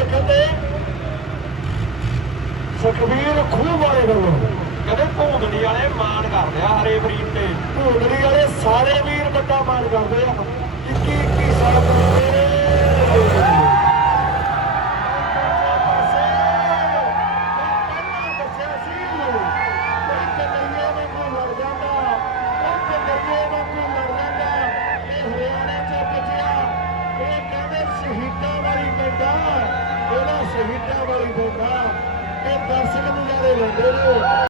ਕਹਿੰਦੇ ਸੁਖਬੀਰ ਖੂਹ ਵਾਲੇ ਵੱਲੋਂ ਕਹਿੰਦੇ ਭੂੰਦੜੀ ਵਾਲੇ ਮਾਣ ਕਰਦੇ ਆ ਹਰੇ ਫਰੀਦ ਤੇ। ਭੂੰਦੜੀ ਵਾਲੇ ਸਾਰੇ ਵੀਰ ਵੱਡਾ ਮਾਣ ਕਰਦੇ ਆ 21 ਸਾਲ ਦੇ ਸ਼ਹੀਦਾਂ ਵਾਲੀ ਬੋਗਾ ਇਹ ਦਰਸ਼ਕ ਨਜ਼ਾਰੇ ਲੈਂਦੇ ਨੇ।